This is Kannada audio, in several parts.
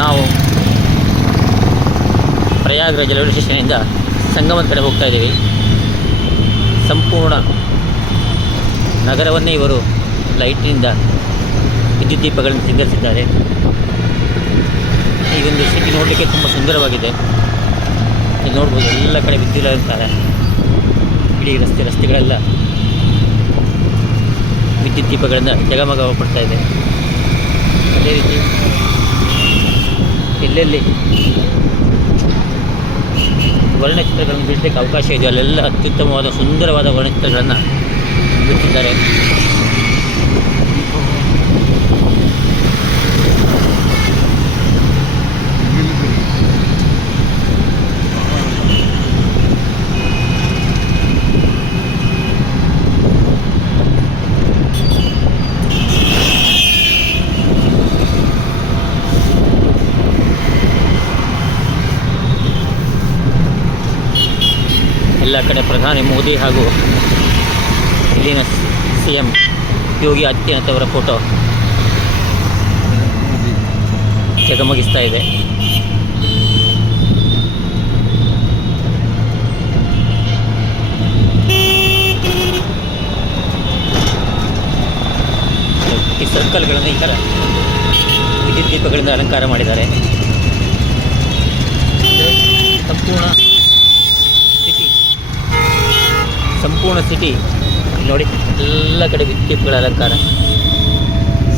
ನಾವು ಪ್ರಯಾಗ್ರಾಜ್ ರೈಲ್ವೆ ಸ್ಟೇಷನಿಂದ ಸಂಗಮದ ಕಡೆ ಹೋಗ್ತಾ ಇದ್ದೀವಿ ಸಂಪೂರ್ಣ ನಗರವನ್ನೇ ಇವರು ಲೈಟ್ನಿಂದ ವಿದ್ಯುತ್ ದೀಪಗಳನ್ನು ಸಿಂಗರಿಸಿದ್ದಾರೆ ಈ ಒಂದು ಸಿಟಿ ನೋಡಲಿಕ್ಕೆ ತುಂಬ ಸುಂದರವಾಗಿದೆ ಇಲ್ಲಿ ನೋಡ್ಬೋದು ಎಲ್ಲ ಕಡೆ ವಿದ್ಯುತ್ ಇರ್ತಾರೆ ಇಡೀ ರಸ್ತೆ ರಸ್ತೆಗಳೆಲ್ಲ ವಿದ್ಯುತ್ ದೀಪಗಳಿಂದ ಜಗಮಗ ಪಡ್ತಾ ಇದೆ ಅದೇ ರೀತಿ ಎಲ್ಲೆಲ್ಲಿ ವರ್ಣಚಿತ್ರಗಳನ್ನು ಬಿಡಲಿಕ್ಕೆ ಅವಕಾಶ ಇದೆ ಅಲ್ಲೆಲ್ಲ ಅತ್ಯುತ್ತಮವಾದ ಸುಂದರವಾದ ವರ್ಣಚಿತ್ರಗಳನ್ನು ಬಿಡಿಸಿದ್ದಾರೆ ಎಲ್ಲ ಕಡೆ ಪ್ರಧಾನಿ ಮೋದಿ ಹಾಗೂ ಇಲ್ಲಿನ ಸಿ ಎಂ ಯೋಗಿ ಆದಿತ್ಯನಾಥ್ ಅವರ ಫೋಟೋ ಜಗಮಗಿಸ್ತಾ ಇದೆ ಈ ಸರ್ಕಲ್ಗಳನ್ನು ಈ ಥರ ವಿದ್ಯುತ್ ದೀಪಗಳಿಂದ ಅಲಂಕಾರ ಮಾಡಿದ್ದಾರೆ ಸಂಪೂರ್ಣ ಸಿಟಿ ನೋಡಿ ಎಲ್ಲ ಕಡೆ ವಿದ್ಯುತ್ಗಳ ಅಲಂಕಾರ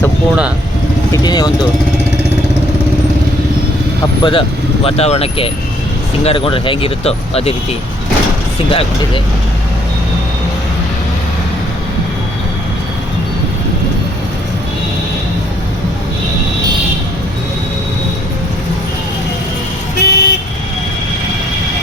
ಸಂಪೂರ್ಣ ಸಿಟಿನೇ ಒಂದು ಹಬ್ಬದ ವಾತಾವರಣಕ್ಕೆ ಸಿಂಗಾರಗೊಂಡ್ರೆ ಹೇಗಿರುತ್ತೋ ಅದೇ ರೀತಿ ಸಿಂಗಾರಗೊಂಡಿದೆ